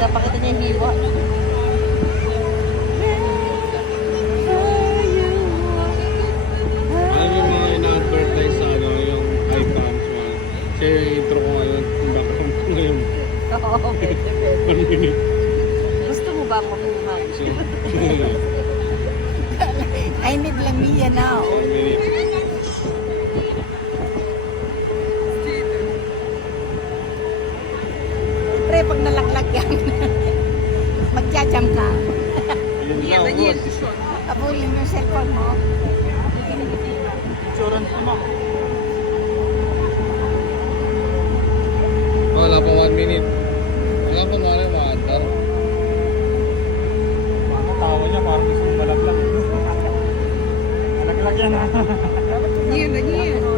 Napakita niya yung hiwa. Alam mo yung ina-advertise sa ano, yung icons one. Siya yung intro ko ngayon, yung background ko ngayon. Oo, pwede. 1 minute. Gusto mo ba ako kumain? So, I need lang niya now. 1 minute. Pre, pag nalaglag yan, magja-jam ka. Yun na, boss. Kabulin yung cellphone mo. Insurance mo. Wala pa 1 minute. Wala pa mga andar. Mga tawa niya parang gusto mong malaglag. Malaglag yan ha. Yun.